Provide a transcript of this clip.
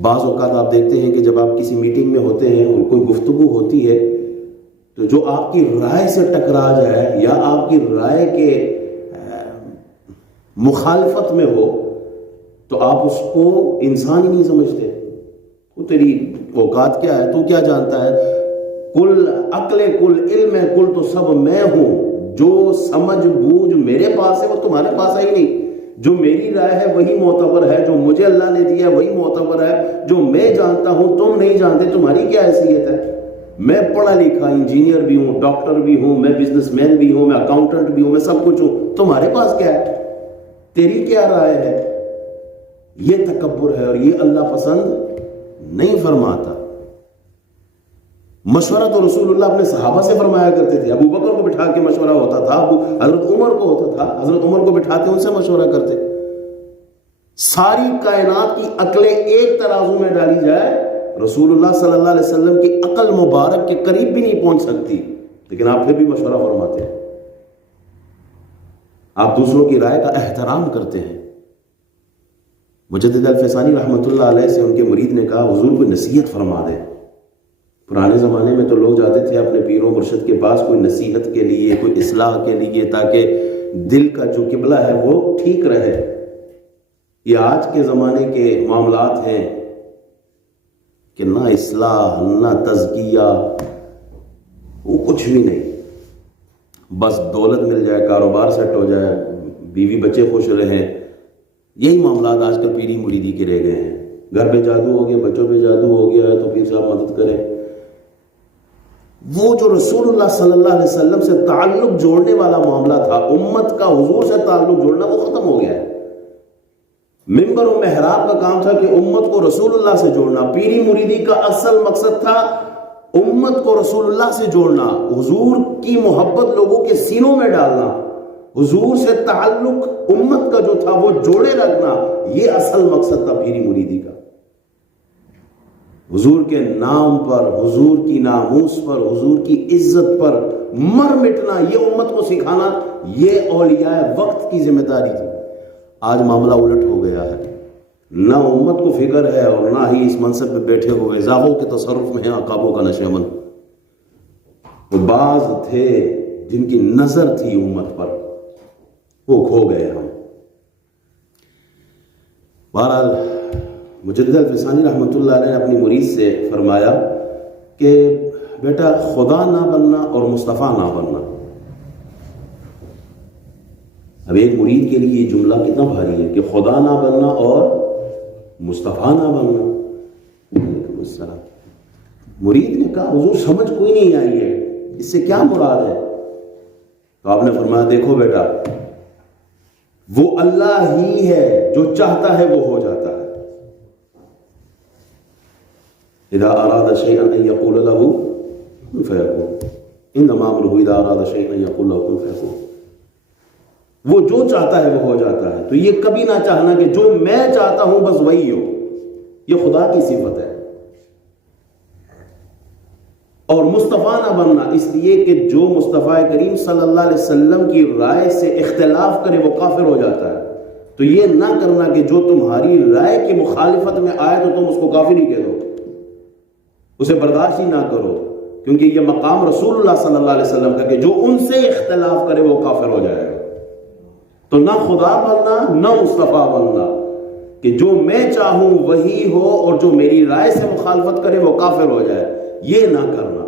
بعض اوقات آپ دیکھتے ہیں کہ جب آپ کسی میٹنگ میں ہوتے ہیں اور کوئی گفتگو ہوتی ہے تو جو آپ کی رائے سے ٹکرا جائے یا آپ کی رائے کے مخالفت میں ہو تو آپ اس کو انسان ہی نہیں سمجھتے. وہ تیری اوقات کیا ہے, تو کیا جانتا ہے؟ کل عقل کل علم ہے, کل تو سب میں ہوں. جو سمجھ بوجھ میرے پاس ہے وہ تمہارے پاس ہے ہی نہیں. جو میری رائے ہے وہی معتبر ہے, جو مجھے اللہ نے دیا ہے وہی معتبر ہے. جو میں جانتا ہوں تم نہیں جانتے, تمہاری کیا حیثیت ہے؟ میں پڑھا لکھا انجینئر بھی ہوں, ڈاکٹر بھی ہوں, میں بزنس مین بھی ہوں, میں اکاؤنٹنٹ بھی ہوں, میں سب کچھ ہوں. تمہارے پاس کیا ہے؟ تیری کیا رائے ہے؟ یہ تکبر ہے اور یہ اللہ پسند نہیں فرماتا. مشورہ تو رسول اللہ اپنے صحابہ سے فرمایا کرتے تھے. ابو بکر کو بٹھا کے مشورہ ہوتا تھا, حضرت عمر کو ہوتا تھا, حضرت عمر کو بٹھاتے ان سے مشورہ کرتے. ساری کائنات کی عقلیں ایک ترازو میں ڈالی جائے, رسول اللہ صلی اللہ علیہ وسلم کی عقل مبارک کے قریب بھی نہیں پہنچ سکتی, لیکن آپ پھر بھی مشورہ فرماتے ہیں. آپ دوسروں کی رائے کا احترام کرتے ہیں. مجدد الفسانی رحمۃ اللہ علیہ سے ان کے مرید نے کہا, حضور کوئی نصیحت فرما دیں. پرانے زمانے میں تو لوگ جاتے تھے اپنے پیر و مرشد کے پاس کوئی نصیحت کے لیے, کوئی اصلاح کے لیے, تاکہ دل کا جو قبلہ ہے وہ ٹھیک رہے. یہ آج کے زمانے کے معاملات ہیں کہ نہ اصلاح نہ تزکیہ, وہ کچھ بھی نہیں. بس دولت مل جائے, کاروبار سیٹ ہو جائے, بیوی بچے خوش رہیں, یہی معاملات آج کل پیری مریدی کے رہ گئے ہیں. گھر پہ جادو ہو گیا, بچوں پہ جادو ہو گیا ہے تو پیر صاحب مدد کریں. وہ جو رسول اللہ صلی اللہ علیہ وسلم سے تعلق جوڑنے والا معاملہ تھا, امت کا حضور سے تعلق جوڑنا, وہ ختم ہو گیا ہے. منبر و محراب کا کام تھا کہ امت کو رسول اللہ سے جوڑنا. پیری مریدی کا اصل مقصد تھا امت کو رسول اللہ سے جوڑنا, حضور کی محبت لوگوں کے سینوں میں ڈالنا, حضور سے تعلق امت کا جو تھا وہ جوڑے رکھنا. یہ اصل مقصد تھا پیری مریدی کا. حضور کے نام پر, حضور کی ناموس پر, حضور کی عزت پر مر مٹنا, یہ امت کو سکھانا, یہ اولیاء وقت کی ذمہ داری تھی. آج معاملہ الٹ ہو گیا ہے. نہ امت کو فکر ہے اور نہ ہی اس منصب پہ بیٹھے ہوئے زاغوں کے تصرف میں ہیں عقابوں کا نشیمن. وہ بعض تھے جن کی نظر تھی امت پر, وہ کھو گئے ہم. بہرحال مجدد الفسانی رحمۃ اللہ علیہ نے اپنی مرید سے فرمایا کہ بیٹا خدا نہ بننا اور مصطفیٰ نہ بننا. اب ایک مرید کے لیے یہ جملہ کتنا بھاری ہے کہ خدا نہ بننا اور مصطفیٰ نہ بننا. وعلیکم السلام. مرید نے کہا حضور سمجھ کوئی نہیں آئی ہے, اس سے کیا مراد ہے؟ تو آپ نے فرمایا دیکھو بیٹا, وہ اللہ ہی ہے, جو چاہتا ہے وہ ہو جاتا ہے. اذا اراد شيئا ان يقول له كن فيكون انما امره اذا اراد شيئا ان يقول له كن فيكون. وہ جو چاہتا ہے وہ ہو جاتا ہے. تو یہ کبھی نہ چاہنا کہ جو میں چاہتا ہوں بس وہی ہو, یہ خدا کی صفت ہے. اور مصطفیٰ نہ بننا اس لیے کہ جو مصطفیٰ کریم صلی اللہ علیہ وسلم کی رائے سے اختلاف کرے وہ کافر ہو جاتا ہے. تو یہ نہ کرنا کہ جو تمہاری رائے کی مخالفت میں آئے تو تم اس کو کافر ہی کہہ دو, اسے برداشت ہی نہ کرو, کیونکہ یہ مقام رسول اللہ صلی اللہ علیہ وسلم کا کہ جو ان سے اختلاف کرے وہ کافر ہو جائے گا. تو نہ خدا بننا نہ مصطفیٰ بننا کہ جو میں چاہوں وہی ہو اور جو میری رائے سے مخالفت کرے وہ کافر ہو جائے, یہ نہ کرنا.